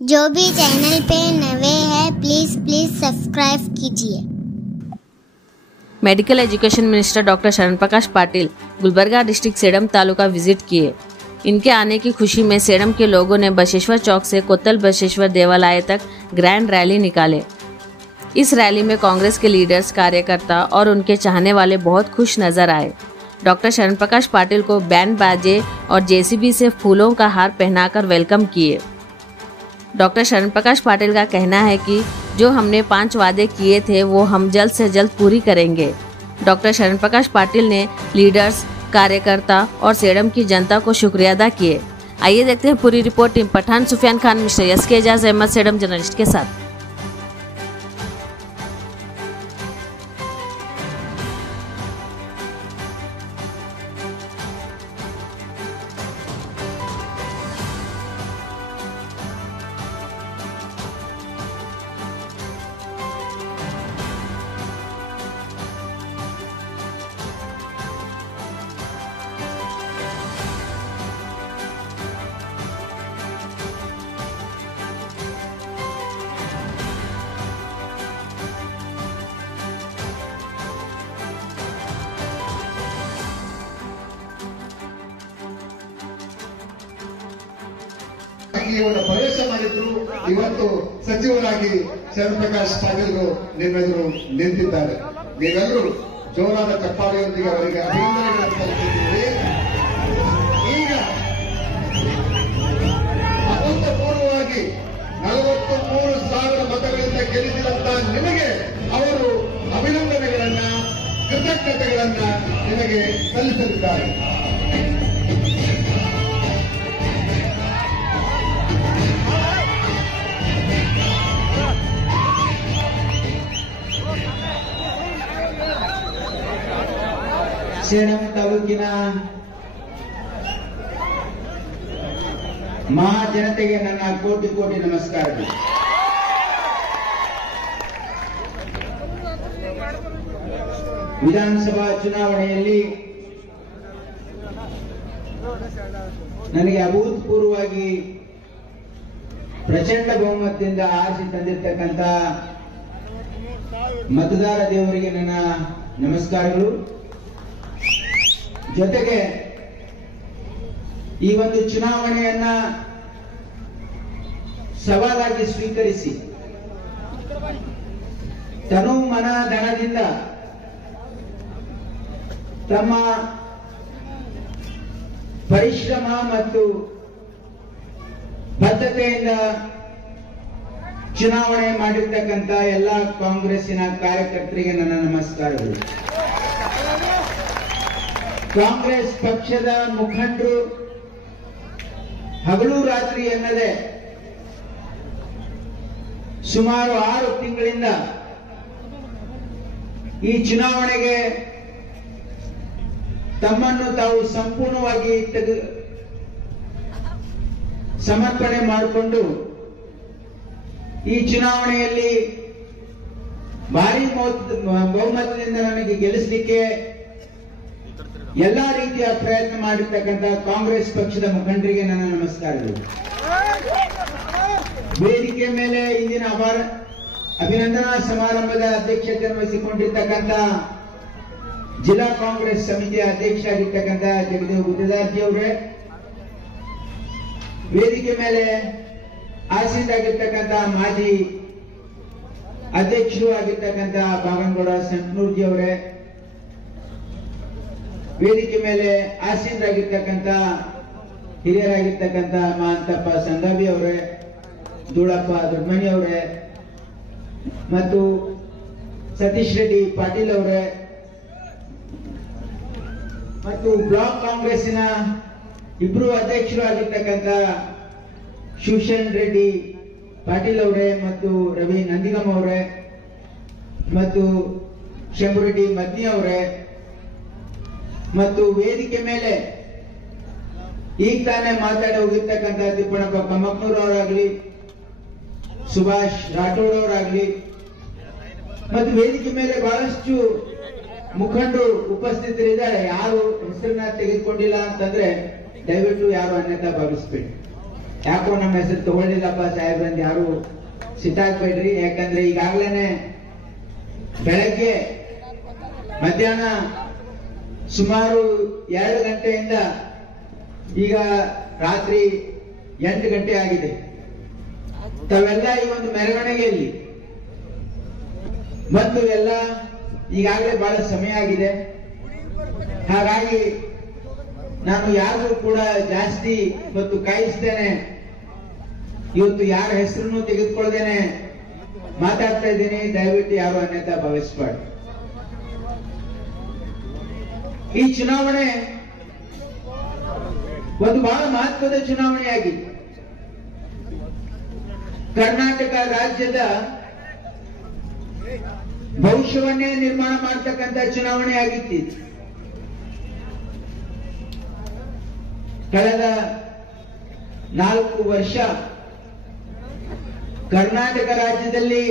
जो भी चैनल पे नए हैं प्लीज़ सब्सक्राइब कीजिए। Medical education minister doctor Sharan Prakash Patil Gulbarga district Sedam taluka visit किए। इनके आने की खुशी में सेडम के लोगों ने बसवेश्वर चौक से कोत्तल बसवेश्वर देवालय तक ग्रैंड रैली निकाले। इस रैली में कांग्रेस के लीडर्स, कार्यकर्ता और उनके चाहने वाले बहुत खुश नजर आए। डॉक्टर शरण प्रकाश पाटिल को बैंड बाजे और जेसीबी से फूलों का हार पहनाकर वेलकम किए। डॉक्टर शरण प्रकाश पाटिल का कहना है कि जो हमने 5 वादे किए थे वो हम जल्द से जल्द पूरी करेंगे। डॉक्टर शरण प्रकाश पाटिल ने लीडर्स, कार्यकर्ता और सेडम की जनता को शुक्रिया अदा किए। आइए देखते हैं पूरी report team Pathan Sufiyan Khan, mister S K Ejaz Ahmed Sedam journalist के साथ। ಪ್ರವೇಶ ಮಾಡಿದ್ರು ಇವತ್ತು ಸಚಿವರಾಗಿ ಶರಣ್ ಪ್ರಕಾಶ್ ಪಾಟೀಲ್ ನಿಮ್ಮೆದುರು ನಿಂತಿದ್ದಾರೆ. ನೀವೆಲ್ಲರೂ ಜೋರಾದ ಚಪ್ಪಾಳೆಯೊಂದಿಗೆ ಅವರಿಗೆ ಅಭಿನಂದನೆಗಳನ್ನು ಸಲ್ಲಿಸಿದ್ದೀರಿ. ಈಗ ಅಭೂತಪೂರ್ವವಾಗಿ 43,000 ಮತಗಳಿಂದ ಗೆಲ್ಲಿಸಿದಂತ ನಿಮಗೆ ಅವರು ಅಭಿನಂದನೆಗಳನ್ನ, ಕೃತಜ್ಞತೆಗಳನ್ನ ನಿಮಗೆ ಸಲ್ಲಿಸಲಿದ್ದಾರೆ. ಸೇಡಂ ತಾಲೂಕಿನ ಮಹಾಜನತೆಗೆ ನನ್ನ ಕೋಟಿ ಕೋಟಿ ನಮಸ್ಕಾರಗಳು. ವಿಧಾನಸಭಾ ಚುನಾವಣೆಯಲ್ಲಿ ನನಗೆ ಅಭೂತಪೂರ್ವವಾಗಿ ಪ್ರಚಂಡ ಬಹುಮತದಿಂದ ಆರಿಸಿ ತಂದಿರತಕ್ಕಂತ ಮತದಾರ ದೇವರಿಗೆ ನನ್ನ ನಮಸ್ಕಾರಗಳು. ಜೊತೆಗೆ ಈ ಒಂದು ಚುನಾವಣೆಯನ್ನ ಸವಾಲಾಗಿ ಸ್ವೀಕರಿಸಿ ತನು ಮನ ಧನದಿಂದ ತಮ್ಮ ಪರಿಶ್ರಮ ಮತ್ತು ಬದ್ಧತೆಯಿಂದ ಚುನಾವಣೆ ಮಾಡಿರ್ತಕ್ಕಂಥ ಎಲ್ಲ ಕಾಂಗ್ರೆಸ್ಸಿನ ಕಾರ್ಯಕರ್ತರಿಗೆ ನನ್ನ ನಮಸ್ಕಾರಗಳು. ಕಾಂಗ್ರೆಸ್ ಪಕ್ಷದ ಮುಖಂಡರು ಹಗಲು ರಾತ್ರಿ ಎನ್ನದೆ ಸುಮಾರು 6 ತಿಂಗಳಿಂದ ಈ ಚುನಾವಣೆಗೆ ತಮ್ಮನ್ನು ತಾವು ಸಂಪೂರ್ಣವಾಗಿ ಸಮರ್ಪಣೆ ಮಾಡಿಕೊಂಡು ಈ ಚುನಾವಣೆಯಲ್ಲಿ ಭಾರಿ ಬಹುಮತದಿಂದ ನನಗೆ ಗೆಲ್ಲಿಸಲಿಕ್ಕೆ ಎಲ್ಲಾ ರೀತಿಯ ಪ್ರಯತ್ನ ಮಾಡಿರ್ತಕ್ಕಂಥ ಕಾಂಗ್ರೆಸ್ ಪಕ್ಷದ ಮುಖಂಡರಿಗೆ ನನ್ನ ನಮಸ್ಕಾರಗಳು. ವೇದಿಕೆ ಮೇಲೆ ಇಂದಿನ ಅಭಿನಂದನಾ ಸಮಾರಂಭದ ಅಧ್ಯಕ್ಷತೆಯನ್ನು ವಹಿಸಿಕೊಂಡಿರ್ತಕ್ಕಂಥ ಜಿಲ್ಲಾ ಕಾಂಗ್ರೆಸ್ ಸಮಿತಿಯ ಅಧ್ಯಕ್ಷರಾಗಿರ್ತಕ್ಕಂಥ ಜಗದೇವ್ ಗುತ್ತೇದಾರ್ಜಿ ಅವರೇ, ವೇದಿಕೆ ಮೇಲೆ ಆಸೀನರಾಗಿರ್ತಕ್ಕಂಥ ಮಾಜಿ ಅಧ್ಯಕ್ಷರು ಆಗಿರ್ತಕ್ಕಂಥ ಬಾಗನಗೌಡ ಸಂಕನೂರ್ಜಿ ಅವರೇ, ವೇದಿಕೆ ಮೇಲೆ ಆಸೀನರಾಗಿರ್ತಕ್ಕಂಥ ಹಿರಿಯರಾಗಿರ್ತಕ್ಕಂಥ ಮಹಾಂತಪ್ಪ ಸಂಗಾಬಿ ಅವರೇ, ಧೂಳಪ್ಪ ದೊಡ್ಡಮನಿ ಅವರೇ ಮತ್ತು ಸತೀಶ್ ರೆಡ್ಡಿ ಪಾಟೀಲ್ ಅವರೇ ಮತ್ತು ಬ್ಲಾಕ್ ಕಾಂಗ್ರೆಸ್ಸಿನ ಇಬ್ರು ಅಧ್ಯಕ್ಷರು ಆಗಿರ್ತಕ್ಕಂಥ ಶಿವಶರಣ್ ರೆಡ್ಡಿ ಪಾಟೀಲ್ ಅವರೇ ಮತ್ತು ರವಿ ನಂದಿಗಮ್ ಅವರೇ ಮತ್ತು ಶಂಭುರೆಡ್ಡಿ ಮದ್ನಿ ಅವರೇ ಮತ್ತು ವೇದಿಕೆ ಮೇಲೆ ಈಗ ತಾನೇ ಮಾತಾಡಿ ಹೋಗಿರ್ತಕ್ಕಂಥ ತಿಪ್ಪಣಪ್ಪ ಕಮ್ಮಕ್ನೂರ್ ಅವರಾಗ್ಲಿ, ಸುಭಾಷ್ ರಾಠೋಡ್ ಅವರಾಗ್ಲಿ ಮತ್ತು ವೇದಿಕೆ ಮೇಲೆ ಬಹಳಷ್ಟು ಮುಖಂಡರು ಉಪಸ್ಥಿತರಿದ್ದಾರೆ. ಯಾರು ಹೆಸರನ್ನ ತೆಗೆದುಕೊಂಡಿಲ್ಲ ಅಂತಂದ್ರೆ ದಯವಿಟ್ಟು ಯಾರು ಅನ್ಯತಾ ಭಾವಿಸಬೇಡಿ. ಯಾಕೋ ನಮ್ಮ ಹೆಸರು ತಗೊಳ್ಳಿಲ್ಲಪ್ಪ ಸಾಹೇಬ್ರಂತ ಯಾರು ಸಿಟ್ಟಾಗ್ಬೇಡ್ರಿ. ಯಾಕಂದ್ರೆ ಈಗಾಗಲೇ ಬೆಳಗ್ಗೆ ಮಧ್ಯಾಹ್ನ ಸುಮಾರು 2 ಗಂಟೆಯಿಂದ ಈಗ ರಾತ್ರಿ 8 ಗಂಟೆ ಆಗಿದೆ. ತಾವೆಲ್ಲ ಈ ಒಂದು ಮೆರವಣಿಗೆಯಲ್ಲಿ ಮತ್ತು ಎಲ್ಲ ಈಗಾಗಲೇ ಬಹಳ ಸಮಯ ಆಗಿದೆ. ಹಾಗಾಗಿ ನಾನು ಯಾರು ಕೂಡ ಜಾಸ್ತಿ ಇವತ್ತು ಕಾಯಿಸ್ತೇನೆ, ಇವತ್ತು ಯಾರ ಹೆಸರನ್ನು ತೆಗೆದುಕೊಳ್ಳದೇನೆ ಮಾತಾಡ್ತಾ ಇದ್ದೀನಿ. ದಯವಿಟ್ಟು ಯಾರು ಅನ್ಯತಾ ಭಾವಿಸಬೇಡಿ. ಈ ಚುನಾವಣೆ ಒಂದು ಬಹಳ ಮಹತ್ವದ ಚುನಾವಣೆಯಾಗಿದೆ. ಕರ್ನಾಟಕ ರಾಜ್ಯದ ಭವಿಷ್ಯವನ್ನೇ ನಿರ್ಮಾಣ ಮಾಡತಕ್ಕಂತ ಚುನಾವಣೆ ಆಗಿತ್ತು. ಕಳೆದ 4 ವರ್ಷ ಕರ್ನಾಟಕ ರಾಜ್ಯದಲ್ಲಿ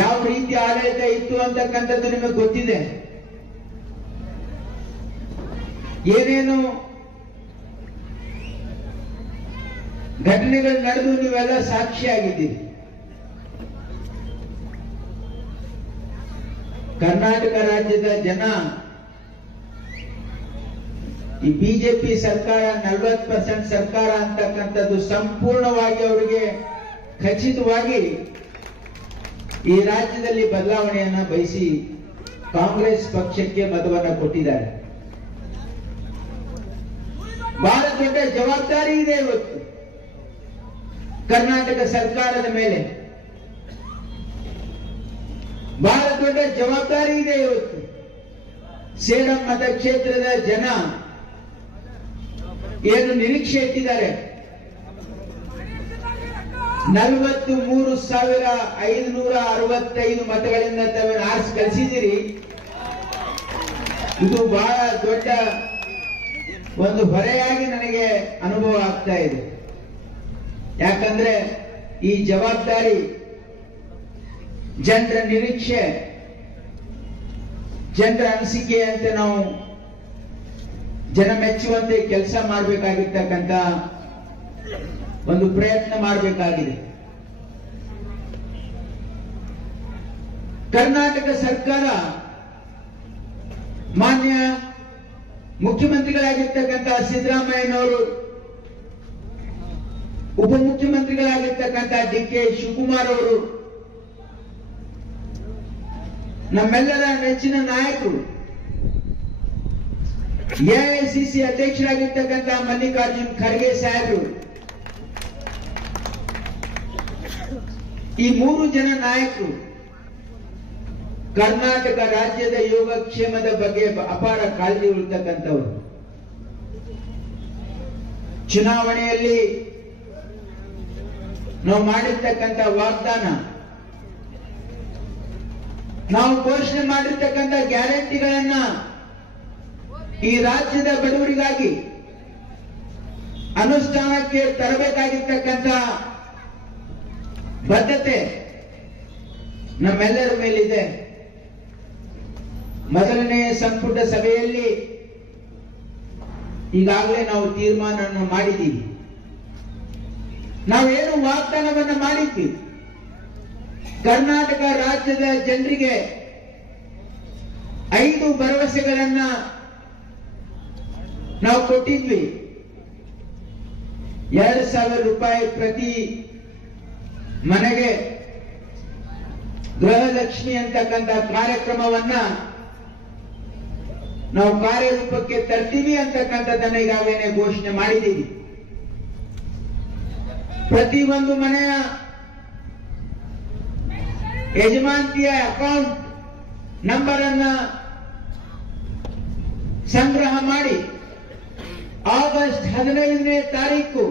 ಯಾವ ರೀತಿ ಆಡಳಿತ ಇತ್ತು ಅಂತಕ್ಕಂಥದ್ದು ನಿಮಗೆ ಗೊತ್ತಿದೆ. ಏನೇನು ಘಟನೆಗಳು ನಡೆದು ನೀವೆಲ್ಲ ಸಾಕ್ಷಿಯಾಗಿದ್ದೀರಿ. ಕರ್ನಾಟಕ ರಾಜ್ಯದ ಜನ ಈ ಬಿಜೆಪಿ ಸರ್ಕಾರ 40% ಸರ್ಕಾರ ಅಂತಕ್ಕಂಥದ್ದು ಸಂಪೂರ್ಣವಾಗಿ ಅವರಿಗೆ ಖಚಿತವಾಗಿ ಈ ರಾಜ್ಯದಲ್ಲಿ ಬದಲಾವಣೆಯನ್ನ ಬಯಸಿ ಕಾಂಗ್ರೆಸ್ ಪಕ್ಷಕ್ಕೆ ಮತವನ್ನ ಕೊಟ್ಟಿದ್ದಾರೆ. ಬಹಳ ದೊಡ್ಡ ಜವಾಬ್ದಾರಿ ಇದೆ ಇವತ್ತು ಕರ್ನಾಟಕ ಸರ್ಕಾರದ ಮೇಲೆ. ಬಹಳ ದೊಡ್ಡ ಜವಾಬ್ದಾರಿ ಇದೆ ಇವತ್ತು. ಸೇಡಂ ಮತಕ್ಷೇತ್ರದ ಜನ ಏನು ನಿರೀಕ್ಷೆ ಇಟ್ಟಿದ್ದಾರೆ, 43,565 ಮತಗಳಿಂದ ತಾವೇನು ಆರಿಸಿ ಕಳಿಸಿದ್ದೀರಿ. ಇದು ಬಹಳ ದೊಡ್ಡ ಒಂದು ಹೊರೆಯಾಗಿ ನನಗೆ ಅನುಭವ ಆಗ್ತಾ ಇದೆ. ಯಾಕಂದ್ರೆ ಈ ಜವಾಬ್ದಾರಿ, ಜನರ ನಿರೀಕ್ಷೆ, ಜನರ ಅನಿಸಿಕೆ ಅಂತ ನಾವು ಜನ ಮೆಚ್ಚುವಂತೆ ಕೆಲಸ ಮಾಡಬೇಕಾಗಿರ್ತಕ್ಕಂಥ ಒಂದು ಪ್ರಯತ್ನ ಮಾಡಬೇಕಾಗಿದೆ. ಕರ್ನಾಟಕ ಸರ್ಕಾರ ಮಾನ್ಯ ಮುಖ್ಯಮಂತ್ರಿಗಳಾಗಿರ್ತಕ್ಕಂಥ ಸಿದ್ದರಾಮಯ್ಯನವರು, ಉಪಮುಖ್ಯಮಂತ್ರಿಗಳಾಗಿರ್ತಕ್ಕಂಥ DK ಶಿವಕುಮಾರ್ ಅವರು, ನಮ್ಮೆಲ್ಲರ ನೆಚ್ಚಿನ ನಾಯಕರು, AICC ಅಧ್ಯಕ್ಷರಾಗಿರ್ತಕ್ಕಂಥ ಮಲ್ಲಿಕಾರ್ಜುನ್ ಖರ್ಗೆ ಸಾಹೇಬರು, ಈ 3 ಜನ ನಾಯಕರು ಕರ್ನಾಟಕ ರಾಜ್ಯದ ಯೋಗಕ್ಷೇಮದ ಬಗ್ಗೆ ಅಪಾರ ಕಾಳಜಿ ಉಳಿತಕ್ಕಂಥವರು. ಚುನಾವಣೆಯಲ್ಲಿ ನಾವು ಮಾಡಿರ್ತಕ್ಕಂಥ ವಾಗ್ದಾನ, ನಾವು ಘೋಷಣೆ ಮಾಡಿರ್ತಕ್ಕಂಥ ಗ್ಯಾರಂಟಿಗಳನ್ನ ಈ ರಾಜ್ಯದ ಬಡವರಿಗಾಗಿ ಅನುಷ್ಠಾನಕ್ಕೆ ತರಬೇಕಾಗಿರ್ತಕ್ಕಂಥ ಬದ್ಧತೆ ನಮ್ಮೆಲ್ಲರ ಮೇಲಿದೆ. ಮೊದಲನೇ ಸಂಪುಟ ಸಭೆಯಲ್ಲಿ ಈಗಾಗಲೇ ನಾವು ತೀರ್ಮಾನವನ್ನು ಮಾಡಿದ್ದೀವಿ. ನಾವೇನು ವಾಗ್ದಾನವನ್ನ ಮಾಡಿದ್ವಿ, ಕರ್ನಾಟಕ ರಾಜ್ಯದ ಜನರಿಗೆ 5 ಭರವಸೆಗಳನ್ನ ನಾವು ಕೊಟ್ಟಿದ್ವಿ. 2,000 ರೂಪಾಯಿ ಪ್ರತಿ ಮನೆಗೆ ಗೃಹಲಕ್ಷ್ಮಿ ಅಂತಕ್ಕಂಥ ಕಾರ್ಯಕ್ರಮವನ್ನ ನಾವು ಕಾರ್ಯರೂಪಕ್ಕೆ ತರ್ತೀವಿ ಅಂತಕ್ಕಂಥದ್ದನ್ನ ಈಗಾಗಲೇ ಘೋಷಣೆ ಮಾಡಿದ್ದೀವಿ. ಪ್ರತಿಯೊಂದು ಮನೆಯ ಯಜಮಾಂತಿಯ ಅಕೌಂಟ್ ನಂಬರ್ ಅನ್ನ ಸಂಗ್ರಹ ಮಾಡಿ ಆಗಸ್ಟ್ 15ನೇ ತಾರೀಕು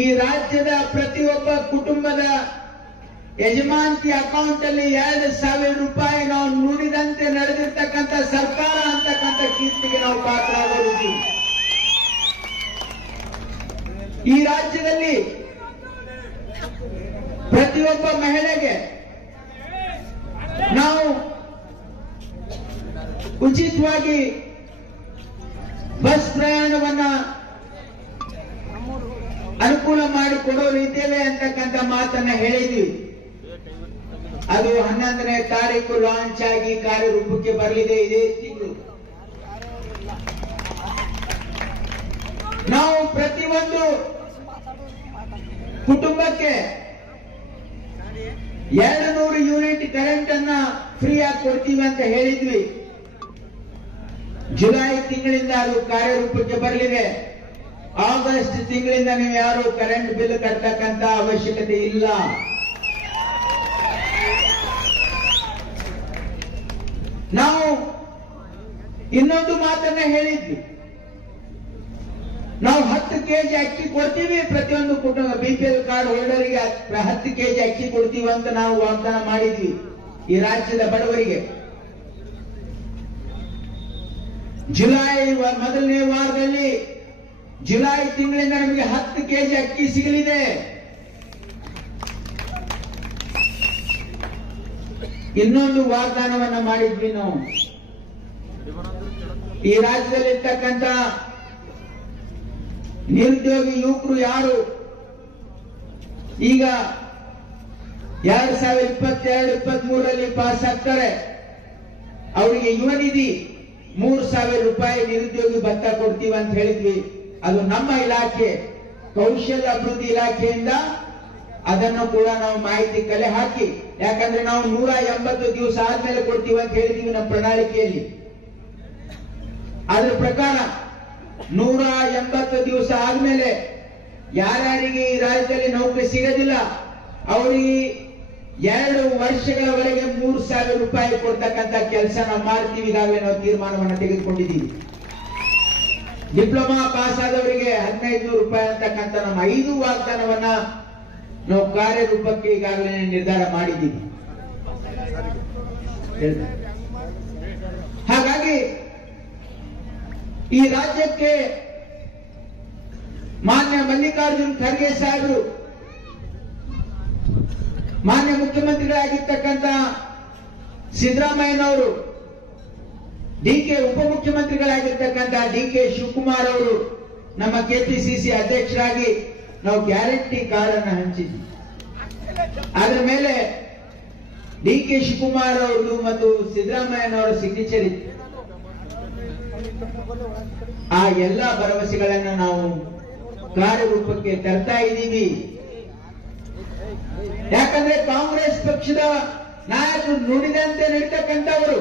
ಈ ರಾಜ್ಯದ ಪ್ರತಿಯೊಬ್ಬ ಕುಟುಂಬದ ಯಜಮಾಂತಿ ಅಕೌಂಟ್ ಅಲ್ಲಿ 2,000 ರೂಪಾಯಿ ನಾವು ನುಡಿದಂತೆ ನಡೆದಿರ್ತಕ್ಕಂಥ ಸರ್ಕಾರ ಅಂತಕ್ಕಂಥ ಕೀರ್ತಿಗೆ ನಾವು ಪಾತ್ರರಾಗಿದ್ದೀವಿ. ಈ ರಾಜ್ಯದಲ್ಲಿ ಪ್ರತಿಯೊಬ್ಬ ಮಹಿಳೆಗೆ ನಾವು ಉಚಿತವಾಗಿ ಬಸ್ ಪ್ರಯಾಣವನ್ನ ಅನುಕೂಲ ಮಾಡಿಕೊಡೋರು ಇದ್ದೇವೆ ಅಂತಕ್ಕಂಥ ಮಾತನ್ನ ಹೇಳಿದ್ವಿ. ಅದು 11ನೇ ತಾರೀಕು ಲಾಂಚ್ ಆಗಿ ಕಾರ್ಯರೂಪಕ್ಕೆ ಬರಲಿದೆ ಇದೇ ತಿಂಗಳು. ನಾವು ಪ್ರತಿಯೊಂದು ಕುಟುಂಬಕ್ಕೆ 200 ಯೂನಿಟ್ ಕರೆಂಟ್ ಅನ್ನ ಫ್ರೀ ಆಗಿ ಕೊಡ್ತೀವಿ ಅಂತ ಹೇಳಿದ್ವಿ. ಜುಲೈ ತಿಂಗಳಿಂದ ಅದು ಕಾರ್ಯರೂಪಕ್ಕೆ ಬರಲಿದೆ. ಆಗಸ್ಟ್ ತಿಂಗಳಿಂದ ನೀವು ಯಾರು ಕರೆಂಟ್ ಬಿಲ್ ಕಟ್ಟತಕ್ಕಂತ ಅವಶ್ಯಕತೆ ಇಲ್ಲ. ನಾವು ಇನ್ನೊಂದು ಮಾತನ್ನ ಹೇಳಿದ್ವಿ. ನಾವು 10 ಕೆಜಿ ಅಕ್ಕಿ ಕೊಡ್ತೀವಿ, ಪ್ರತಿಯೊಂದು ಕುಟುಂಬ BPL ಕಾರ್ಡ್ ಹೋಲ್ಡರ್ಗೆ 10 ಕೆಜಿ ಅಕ್ಕಿ ಕೊಡ್ತೀವಿ ಅಂತ ನಾವು ವಾಗ್ದಾನ ಮಾಡಿದ್ವಿ ಈ ರಾಜ್ಯದ ಬಡವರಿಗೆ. ಜುಲೈ ಮೊದಲನೇ ವಾರದಲ್ಲಿ ಜುಲೈ ತಿಂಗಳಿಂದ ನಮಗೆ 10 ಕೆಜಿ ಅಕ್ಕಿ ಸಿಗಲಿದೆ. ಇನ್ನೊಂದು ವಾಗ್ದಾನವನ್ನ ಮಾಡಿದ್ವಿ ನಾವು. ಈ ರಾಜ್ಯದಲ್ಲಿರ್ತಕ್ಕಂಥ ನಿರುದ್ಯೋಗಿ ಯುವಕರು ಯಾರು ಈಗ 2022-23ರಲ್ಲಿ ಪಾಸ್ ಆಗ್ತಾರೆ, ಅವರಿಗೆ ಯುವ ನಿಧಿ 3,000 ರೂಪಾಯಿ ನಿರುದ್ಯೋಗಿ ಭತ್ತ ಕೊಡ್ತೀವಿ ಅಂತ ಹೇಳಿದ್ವಿ. ಅದು ನಮ್ಮ ಇಲಾಖೆ ಕೌಶಲ್ಯ ಅಭಿವೃದ್ಧಿ ಇಲಾಖೆಯಿಂದ ಅದನ್ನು ಕೂಡ ನಾವು ಮಾಹಿತಿ ಕಲೆ ಹಾಕಿ, ಯಾಕಂದ್ರೆ ನಾವು 180 ದಿವಸ ಆದ್ಮೇಲೆ ಕೊಡ್ತೀವಿ ಅಂತ ಹೇಳಿದೀವಿ ನಮ್ಮ ಪ್ರಣಾಳಿಕೆಯಲ್ಲಿ. ಅದರ ಪ್ರಕಾರ 180 ದಿವಸ ಆದ್ಮೇಲೆ ಯಾರ್ಯಾರಿಗೆ ಈ ರಾಜ್ಯದಲ್ಲಿ ನೌಕರಿ ಸಿಗೋದಿಲ್ಲ ಅವರಿಗೆ 2 ವರ್ಷಗಳವರೆಗೆ 3,000 ರೂಪಾಯಿ ಕೊಡ್ತಕ್ಕಂತ ಕೆಲಸ ನಾವು ಮಾಡ್ತೀವಿ. ಈಗಾಗಲೇ ನಾವು ತೀರ್ಮಾನವನ್ನು ತೆಗೆದುಕೊಂಡಿದ್ದೀವಿ. ಡಿಪ್ಲೊಮಾ ಪಾಸ್ ಆದವರಿಗೆ 1,500 ರೂಪಾಯಿ ಅಂತಕ್ಕಂಥ ನಮ್ಮ 5 ವಾಗ್ದಾನವನ್ನ ನಾವು ಕಾರ್ಯರೂಪಕ್ಕೆ ಈಗಾಗಲೇ ನಿರ್ಧಾರ ಮಾಡಿದ್ದೀವಿ. ಹಾಗಾಗಿ ಈ ರಾಜ್ಯಕ್ಕೆ ಮಾನ್ಯ ಮಲ್ಲಿಕಾರ್ಜುನ್ ಖರ್ಗೆ ಸಾಹೇಬರು ಮಾನ್ಯ ಮುಖ್ಯಮಂತ್ರಿಗಳಾಗಿರ್ತಕ್ಕಂಥ ಸಿದ್ದರಾಮಯ್ಯನವರು, DK ಉಪಮುಖ್ಯಮಂತ್ರಿಗಳಾಗಿರ್ತಕ್ಕಂಥ DK ಶಿವಕುಮಾರ್ ಅವರು ನಮ್ಮ KPCC ಅಧ್ಯಕ್ಷರಾಗಿ ನಾವು ಗ್ಯಾರಂಟಿ ಕಾರ್ಡ್ ಅನ್ನು ಹಂಚಿದ್ವಿ. ಅದರ ಮೇಲೆ DK ಶಿವಕುಮಾರ್ ಅವರು ಮತ್ತು ಸಿದ್ದರಾಮಯ್ಯನವರ ಸಿಗ್ನೇಚರ್ ಇತ್ತು. ಆ ಎಲ್ಲ ಭರವಸೆಗಳನ್ನು ನಾವು ಕಾರ್ಯರೂಪಕ್ಕೆ ತರ್ತಾ ಇದ್ದೀವಿ. ಯಾಕಂದ್ರೆ ಕಾಂಗ್ರೆಸ್ ಪಕ್ಷದ ನಾಯಕರು ನುಡಿದಂತೆ ನಡೀತಕ್ಕಂಥವರು.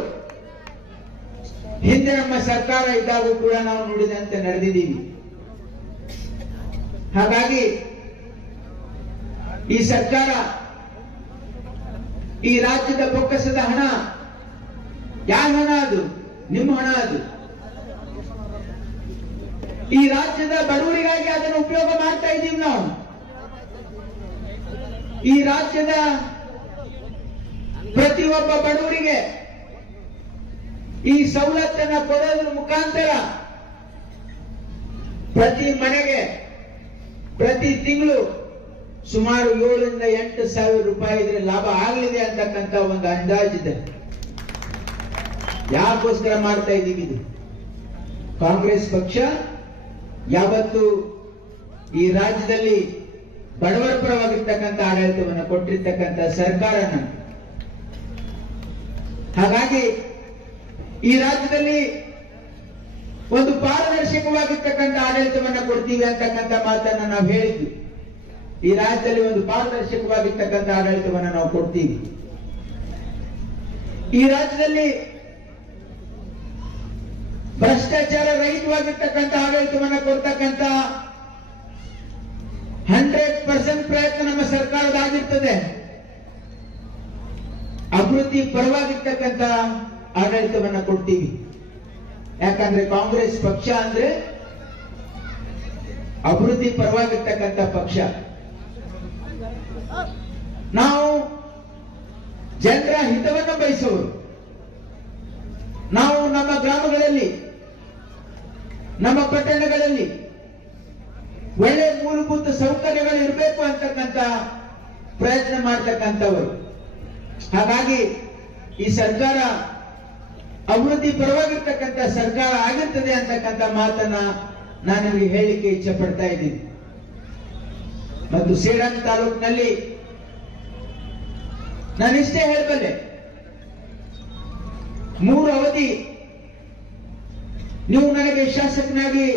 ಹಿಂದೆ ನಮ್ಮ ಸರ್ಕಾರ ಇದ್ದಾಗೂ ಕೂಡ ನಾವು ನುಡಿದಂತೆ ನಡೆದಿದ್ದೀವಿ. ಹಾಗಾಗಿ ಈ ಸರ್ಕಾರ ಈ ರಾಜ್ಯದ ಬೊಕ್ಕಸದ ಹಣ ಯಾವ ಹಣ? ಅದು ನಿಮ್ಮ ಹಣ. ಅದು ಈ ರಾಜ್ಯದ ಬಡವರಿಗಾಗಿ ಅದನ್ನು ಉಪಯೋಗ ಮಾಡ್ತಾ ಇದ್ದೀವಿ ನಾವು. ಈ ರಾಜ್ಯದ ಪ್ರತಿಯೊಬ್ಬ ಬಡವರಿಗೆ ಈ ಸವಲತ್ತನ್ನು ಕೊಡೋದ್ರ ಮುಖಾಂತರ ಪ್ರತಿ ಮನೆಗೆ ಪ್ರತಿ ತಿಂಗಳು ಸುಮಾರು 7,000 ರಿಂದ 8,000 ರೂಪಾಯಿ ಇದ್ರೆ ಲಾಭ ಆಗಲಿದೆ ಅಂತಕ್ಕಂಥ ಒಂದು ಅಂದಾಜಿದೆ. ಯಾಕೋಸ್ಕರ ಮಾಡ್ತಾ ಇದ್ದೀವಿ ಇದು? ಕಾಂಗ್ರೆಸ್ ಪಕ್ಷ ಯಾವತ್ತು ಈ ರಾಜ್ಯದಲ್ಲಿ ಬಡವರ ಪರವಾಗಿರ್ತಕ್ಕಂಥ ಆಡಳಿತವನ್ನು ಕೊಟ್ಟಿರ್ತಕ್ಕಂಥ ಸರ್ಕಾರ. ಹಾಗಾಗಿ ಈ ರಾಜ್ಯದಲ್ಲಿ ಒಂದು ಪಾರದರ್ಶಕವಾಗಿರ್ತಕ್ಕಂಥ ಆಡಳಿತವನ್ನು ಕೊಡ್ತೀವಿ ಅಂತಕ್ಕಂಥ ಮಾತನ್ನ ನಾವು ಹೇಳಿದ್ವಿ. ಈ ರಾಜ್ಯದಲ್ಲಿ ಒಂದು ಪಾರದರ್ಶಕವಾಗಿರ್ತಕ್ಕಂಥ ಆಡಳಿತವನ್ನು ನಾವು ಕೊಡ್ತೀವಿ. ಈ ರಾಜ್ಯದಲ್ಲಿ ಭ್ರಷ್ಟಾಚಾರ ರಹಿತವಾಗಿರ್ತಕ್ಕಂಥ ಆಡಳಿತವನ್ನು ಕೊಡ್ತಕ್ಕಂಥ 100% ಪ್ರಯತ್ನ ನಮ್ಮ ಸರ್ಕಾರದಾಗಿರ್ತದೆ. ಅಭಿವೃದ್ಧಿ ಪರವಾಗಿರ್ತಕ್ಕಂಥ ಆಡಳಿತವನ್ನು ಕೊಡ್ತೀವಿ. ಯಾಕಂದ್ರೆ ಕಾಂಗ್ರೆಸ್ ಪಕ್ಷ ಅಂದ್ರೆ ಅಭಿವೃದ್ಧಿ ಪರವಾಗಿರ್ತಕ್ಕಂಥ ಪಕ್ಷ. ನಾವು ಜನರ ಹಿತವನ್ನು ಬಯಸುವರು. ನಾವು ನಮ್ಮ ಗ್ರಾಮಗಳಲ್ಲಿ ನಮ್ಮ ಪಟ್ಟಣಗಳಲ್ಲಿ ಒಳ್ಳೆ ಮೂಲಭೂತ ಸೌಕರ್ಯಗಳು ಇರಬೇಕು ಅಂತಕ್ಕಂಥ ಪ್ರಯತ್ನ ಮಾಡ್ತಕ್ಕಂಥವರು. ಹಾಗಾಗಿ ಈ ಸರ್ಕಾರ ಅಭಿವೃದ್ಧಿ ಪರವಾಗಿರ್ತಕ್ಕಂಥ ಸರ್ಕಾರ ಆಗಿರ್ತದೆ ಅಂತಕ್ಕಂಥ ಮಾತನ್ನ ನಾನು ನಿಮಗೆ ಹೇಳಲಿಕ್ಕೆ ಇಚ್ಛೆ ಪಡ್ತಾ ಇದ್ದೀನಿ. ಮತ್ತು ಸೇಡಂ ತಾಲೂಕಿನಲ್ಲಿ ನಾನಿಷ್ಟೇ ಹೇಳಬಲ್ಲೆ, 3 ಅವಧಿ ನೀವು ನನಗೆ ಶಾಸಕನಾಗಿ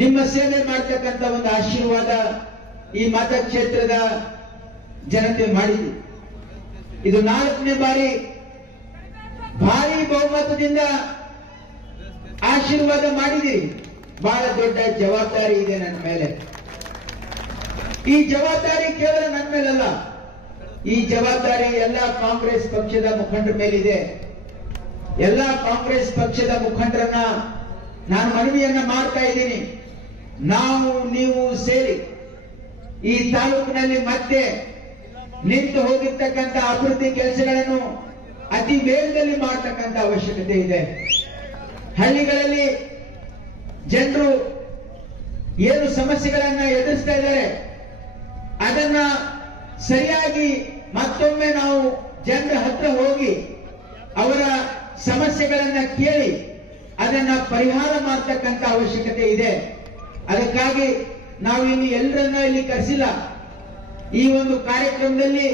ನಿಮ್ಮ ಸೇವೆ ಮಾಡ್ತಕ್ಕಂಥ ಒಂದು ಆಶೀರ್ವಾದ ಈ ಮತಕ್ಷೇತ್ರದ ಜನತೆ ಮಾಡಿದ್ರು. ಇದು 4ನೇ ಬಾರಿ ಭಾರಿ ಬಹುಮತದಿಂದ ಆಶೀರ್ವಾದ ಮಾಡಿದಿರಿ. ಬಹಳ ದೊಡ್ಡ ಜವಾಬ್ದಾರಿ ಇದೆ ನನ್ನ ಮೇಲೆ. ಈ ಜವಾಬ್ದಾರಿ ಕೇವಲ ನನ್ನ ಮೇಲಲ್ಲ, ಈ ಜವಾಬ್ದಾರಿ ಎಲ್ಲ ಕಾಂಗ್ರೆಸ್ ಪಕ್ಷದ ಮುಖಂಡರ ಮೇಲಿದೆ. ಎಲ್ಲ ಕಾಂಗ್ರೆಸ್ ಪಕ್ಷದ ಮುಖಂಡರನ್ನ ನಾನು ಮನವಿಯನ್ನ ಮಾಡ್ತಾ ಇದ್ದೀನಿ. ನಾವು ನೀವು ಸೇರಿ ಈ ತಾಲೂಕಿನಲ್ಲಿ ಮತ್ತೆ ನಿಂತು ಹೋಗಿರ್ತಕ್ಕಂಥ ಅಭಿವೃದ್ಧಿ ಕೆಲಸಗಳನ್ನು ಅತಿ ವೇಗದಲ್ಲಿ ಮಾಡತಕ್ಕಂಥ ಅವಶ್ಯಕತೆ ಇದೆ. ಹಳ್ಳಿಗಳಲ್ಲಿ ಜನರು ಏನು ಸಮಸ್ಯೆಗಳನ್ನ ಎದುರಿಸ್ತಾ ಇದ್ದಾರೆ ಅದನ್ನ ಸರಿಯಾಗಿ ಮತ್ತೊಮ್ಮೆ ನಾವು ಜನರ ಹತ್ರ ಹೋಗಿ ಅವರ ಸಮಸ್ಯೆಗಳನ್ನ ಕೇಳಿ ಅದನ್ನ ಪರಿಹಾರ ಮಾಡತಕ್ಕಂಥ ಅವಶ್ಯಕತೆ ಇದೆ. ಅದಕ್ಕಾಗಿ ನಾವು ಇಲ್ಲಿ ಎಲ್ಲರನ್ನ ಇಲ್ಲಿ ಕರೆಸಿಲ್ಲ. ಈ ಒಂದು ಕಾರ್ಯಕ್ರಮದಲ್ಲಿ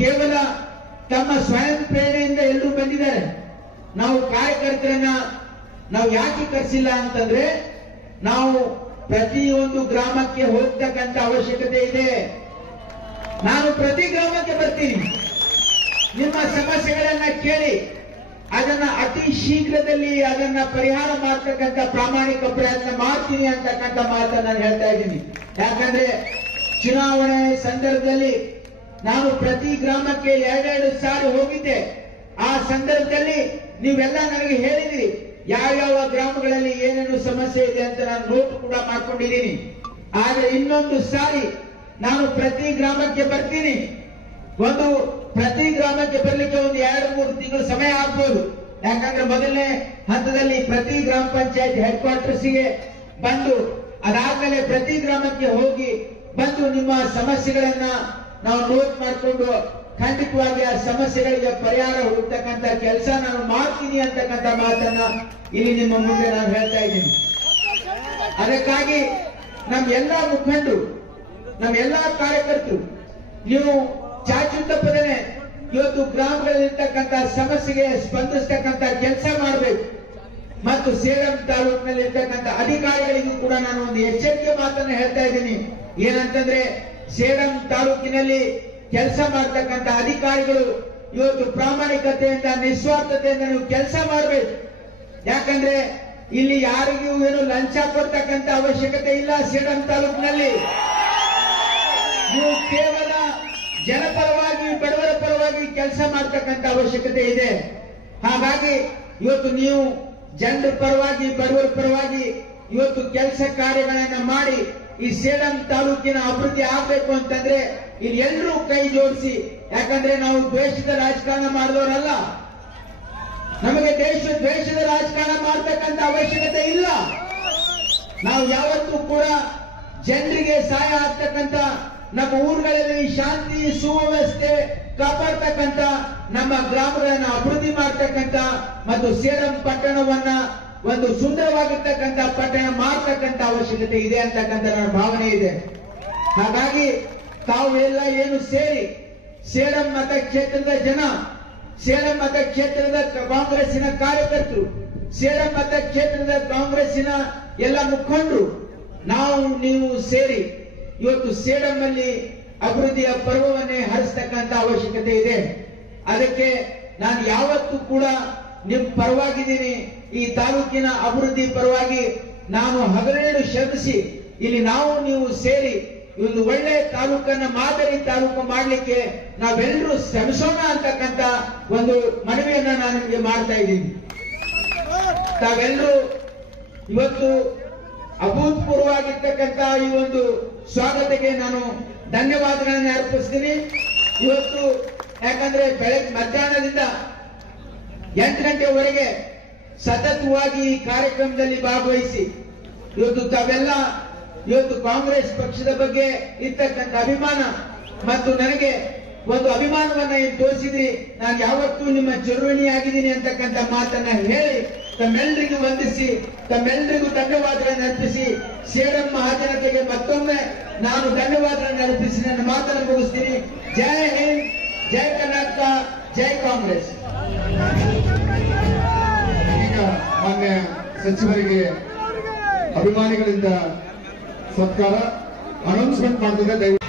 ಕೇವಲ ತಮ್ಮ ಸ್ವಯಂ ಪ್ರೇರಣೆಯಿಂದ ಎಲ್ಲರೂ ಬಂದಿದ್ದಾರೆ. ನಾವು ಕಾರ್ಯಕರ್ತರನ್ನ ನಾವು ಯಾಕೆ ಕರೆಸಿಲ್ಲ ಅಂತಂದ್ರೆ, ನಾವು ಪ್ರತಿಯೊಂದು ಗ್ರಾಮಕ್ಕೆ ಹೋಗ್ತಕ್ಕಂಥ ಅವಶ್ಯಕತೆ ಇದೆ. ನಾನು ಪ್ರತಿ ಗ್ರಾಮಕ್ಕೆ ಬರ್ತೀನಿ, ನಿಮ್ಮ ಸಮಸ್ಯೆಗಳನ್ನ ಕೇಳಿ ಅದನ್ನ ಅತಿ ಶೀಘ್ರದಲ್ಲಿ ಅದನ್ನ ಪರಿಹಾರ ಮಾಡತಕ್ಕಂಥ ಪ್ರಾಮಾಣಿಕ ಪ್ರಯತ್ನ ಮಾಡ್ತೀನಿ ಅಂತಕ್ಕಂಥ ಮಾತನ್ನ ನಾನು ಹೇಳ್ತಾ ಇದ್ದೀನಿ. ಯಾಕಂದ್ರೆ ಚುನಾವಣೆ ಸಂದರ್ಭದಲ್ಲಿ ನಾನು ಪ್ರತಿ ಗ್ರಾಮಕ್ಕೆ 2 ಸಾರಿ ಹೋಗಿದ್ದೆ. ಆ ಸಂದರ್ಭದಲ್ಲಿ ನೀವೆಲ್ಲ ನನಗೆ ಹೇಳಿದ್ರಿ ಯಾವ್ಯಾವ ಗ್ರಾಮಗಳಲ್ಲಿ ಏನೇನು ಸಮಸ್ಯೆ ಇದೆ ಅಂತ ನಾನು ನೋಟ್ ಕೂಡ ಮಾಡ್ಕೊಂಡಿದ್ದೀನಿ. ಆದ್ರೆ ಇನ್ನೊಂದು ಸಾರಿ ನಾನು ಪ್ರತಿ ಗ್ರಾಮಕ್ಕೆ ಬರ್ತೀನಿ. ಪ್ರತಿ ಗ್ರಾಮಕ್ಕೆ ಬರ್ಲಿಕ್ಕೆ ಒಂದು 2-3 ತಿಂಗಳು ಸಮಯ ಆಗ್ಬೋದು. ಯಾಕಂದ್ರೆ ಮೊದಲನೇ ಹಂತದಲ್ಲಿ ಪ್ರತಿ ಗ್ರಾಮ ಪಂಚಾಯತ್ ಹೆಡ್ ಕ್ವಾರ್ಟರ್ಸ್ಗೆ ಬಂದು ಅದಾದ್ಮೇಲೆ ಪ್ರತಿ ಗ್ರಾಮಕ್ಕೆ ಹೋಗಿ ಬಂದು ನಿಮ್ಮ ಸಮಸ್ಯೆಗಳನ್ನ ನಾವು ನೋಟ್ ಮಾಡಿಕೊಂಡು ಖಂಡಿತವಾಗಿ ಆ ಸಮಸ್ಯೆಗಳಿಗೆ ಪರಿಹಾರ ಹುಡುಕ್ತಕ್ಕಂಥ ಕೆಲಸ ನಾನು ಮಾಡ್ತೀನಿ ಅಂತಕ್ಕಂಥ ಮಾತನ್ನ ಇಲ್ಲಿ ನಿಮ್ಮ ಮುಂದೆ ನಾನು ಹೇಳ್ತಾ ಇದ್ದೀನಿ. ಅದಕ್ಕಾಗಿ ನಮ್ಮೆಲ್ಲಾ ಮುಖಂಡರು, ನಮ್ಮೆಲ್ಲಾ ಕಾರ್ಯಕರ್ತರು ನೀವು ಚಾಚು ತಪ್ಪದೇನೆ ಇವತ್ತು ಗ್ರಾಮಗಳಲ್ಲಿರ್ತಕ್ಕಂಥ ಸಮಸ್ಯೆಗೆ ಸ್ಪಂದಿಸ್ತಕ್ಕಂಥ ಕೆಲಸ ಮಾಡಬೇಕು. ಮತ್ತು ಸೇಡಂ ತಾಲೂಕಿನಲ್ಲಿ ಇರ್ತಕ್ಕಂಥ ಅಧಿಕಾರಿಗಳಿಗೂ ಕೂಡ ನಾನು ಒಂದು ಎಚ್ಚರಿಕೆ ಮಾತನ್ನು ಹೇಳ್ತಾ ಇದ್ದೀನಿ. ಏನಂತಂದ್ರೆ, ಸೇಡಂ ತಾಲೂಕಿನಲ್ಲಿ ಕೆಲಸ ಮಾಡ್ತಕ್ಕಂಥ ಅಧಿಕಾರಿಗಳು ಇವತ್ತು ಪ್ರಾಮಾಣಿಕತೆಯಿಂದ ನಿಸ್ವಾರ್ಥತೆಯಿಂದ ನೀವು ಕೆಲಸ ಮಾಡಬೇಕು. ಯಾಕಂದ್ರೆ ಇಲ್ಲಿ ಯಾರಿಗೂ ಏನು ಲಂಚ ಕೊಡ್ತಕ್ಕಂಥ ಅವಶ್ಯಕತೆ ಇಲ್ಲ. ಸೇಡಂ ತಾಲೂಕಿನಲ್ಲಿ ನೀವು ಕೇವಲ ಜನಪರವಾಗಿ ಬಡವರ ಪರವಾಗಿ ಕೆಲಸ ಮಾಡತಕ್ಕಂಥ ಅವಶ್ಯಕತೆ ಇದೆ. ಹಾಗಾಗಿ ಇವತ್ತು ನೀವು ಜನರ ಪರವಾಗಿ ಬಡವರ ಪರವಾಗಿ ಇವತ್ತು ಕೆಲಸ ಕಾರ್ಯಗಳನ್ನ ಮಾಡಿ ಈ ಸೇಡಂ ತಾಲೂಕಿನ ಅಭಿವೃದ್ಧಿ ಆಗ್ಬೇಕು ಅಂತಂದ್ರೆ ಇಲ್ಲಿ ಎಲ್ಲರೂ ಕೈ ಜೋಡಿಸಿ. ಯಾಕಂದ್ರೆ ನಾವು ದ್ವೇಷದ ರಾಜಕಾರಣ ಮಾಡಿದವರಲ್ಲ, ನಮಗೆ ದ್ವೇಷದ ರಾಜಕಾರಣ ಮಾಡತಕ್ಕಂಥ ಅವಶ್ಯಕತೆ ಇಲ್ಲ. ನಾವು ಯಾವತ್ತೂ ಕೂಡ ಜನರಿಗೆ ಸಹಾಯ ಆಗ್ತಕ್ಕಂಥ, ನಮ್ಮ ಊರುಗಳಲ್ಲಿ ಶಾಂತಿ ಸುವ್ಯವಸ್ಥೆ ಕಾಪಾಡ್ತಕ್ಕಂಥ, ನಮ್ಮ ಗ್ರಾಮಗಳನ್ನ ಅಭಿವೃದ್ಧಿ ಮಾಡ್ತಕ್ಕಂಥ ಮತ್ತು ಸೇಡಂ ಪಟ್ಟಣವನ್ನ ಒಂದು ಸುಂದರವಾಗಿರ್ತಕ್ಕಂಥ ಪಟ್ಟಣ ಮಾಡ್ತಕ್ಕಂಥ ಅವಶ್ಯಕತೆ ಇದೆ ಅಂತಕ್ಕಂಥ ನನ್ನ ಭಾವನೆ ಇದೆ. ಹಾಗಾಗಿ ತಾವು ಎಲ್ಲ ಏನು ಸೇರಿ ಸೇಡಂ ಮತಕ್ಷೇತ್ರದ ಜನ, ಸೇಡಂ ಮತಕ್ಷೇತ್ರದ ಕಾಂಗ್ರೆಸ್ಸಿನ ಕಾರ್ಯಕರ್ತರು, ಸೇಡಂ ಮತಕ್ಷೇತ್ರದ ಕಾಂಗ್ರೆಸ್ಸಿನ ಎಲ್ಲ ಮುಖಂಡರು, ನಾವು ನೀವು ಸೇರಿ ಇವತ್ತು ಸೇಡಂನಲ್ಲಿ ಅಭಿವೃದ್ಧಿಯ ಪರ್ವವನ್ನೇ ಹರಿಸ್ತಕ್ಕಂಥ ಅವಶ್ಯಕತೆ ಇದೆ. ಅದಕ್ಕೆ ನಾನು ಯಾವತ್ತೂ ಕೂಡ ನಿಮ್ ಪರವಾಗಿದ್ದೀನಿ. ಈ ತಾಲೂಕಿನ ಅಭಿವೃದ್ಧಿ ಪರವಾಗಿ ನಾನು ಹಗಲಿರುಳು ಶ್ರಮಿಸಿ ಇಲ್ಲಿ ನಾವು ನೀವು ಸೇರಿ ಒಂದು ಒಳ್ಳೆ ತಾಲೂಕನ್ನ ಮಾದರಿ ತಾಲೂಕು ಮಾಡಲಿಕ್ಕೆ ನಾವೆಲ್ಲರೂ ಶ್ರಮಿಸೋಣ ಅಂತಕ್ಕಂಥ ಒಂದು ಮನವಿಯನ್ನ ನಾನು ನಿಮಗೆ ಮಾಡ್ತಾ ಇದ್ದೀನಿ. ತಾವೆಲ್ಲರೂ ಇವತ್ತು ಅಭೂತಪೂರ್ವವಾಗಿರ್ತಕ್ಕಂಥ ಈ ಒಂದು ಸ್ವಾಗತಕ್ಕೆ ನಾನು ಧನ್ಯವಾದಗಳನ್ನು ಅರ್ಪಿಸ್ತೀನಿ. ಇವತ್ತು ಯಾಕಂದ್ರೆ ಮಧ್ಯಾಹ್ನದಿಂದ 8 ಗಂಟೆವರೆಗೆ ಸತತವಾಗಿ ಈ ಕಾರ್ಯಕ್ರಮದಲ್ಲಿ ಭಾಗವಹಿಸಿ ಇವತ್ತು ತಾವೆಲ್ಲ ಇವತ್ತು ಕಾಂಗ್ರೆಸ್ ಪಕ್ಷದ ಬಗ್ಗೆ ಇರ್ತಕ್ಕಂಥ ಅಭಿಮಾನ ಮತ್ತು ನನಗೆ ಒಂದು ಅಭಿಮಾನವನ್ನ ತೋರಿಸಿದ್ರಿ. ನಾನು ಯಾವತ್ತೂ ನಿಮ್ಮ ಚಿರಋಣಿ ಆಗಿದ್ದೀನಿ ಅಂತಕ್ಕಂಥ ಮಾತನ್ನ ಹೇಳಿ ತಮ್ಮೆಲ್ಲರಿಗೂ ವಂದಿಸಿ ತಮ್ಮೆಲ್ಲರಿಗೂ ಧನ್ಯವಾದಗಳನ್ನು ಅರ್ಪಿಸಿ ಸೇಡಂ ಮಹಾಜನತೆಗೆ ಮತ್ತೊಮ್ಮೆ ನಾನು ಧನ್ಯವಾದಗಳನ್ನು ಅರ್ಪಿಸಿ ನನ್ನ ಮಾತನ್ನು ಮುಗಿಸ್ತೀನಿ. ಜೈ ಹಿಂದ್, ಜೈ ಕರ್ನಾಟಕ, ಜೈ ಕಾಂಗ್ರೆಸ್. ಈಗ ಮಾನ್ಯ ಸಚಿವರಿಗೆ ಅಭಿಮಾನಿಗಳಿಂದ ಸತ್ಕಾರ ಅನೌನ್ಸ್ಮೆಂಟ್ ಮಾಡ್ತಿದೆ.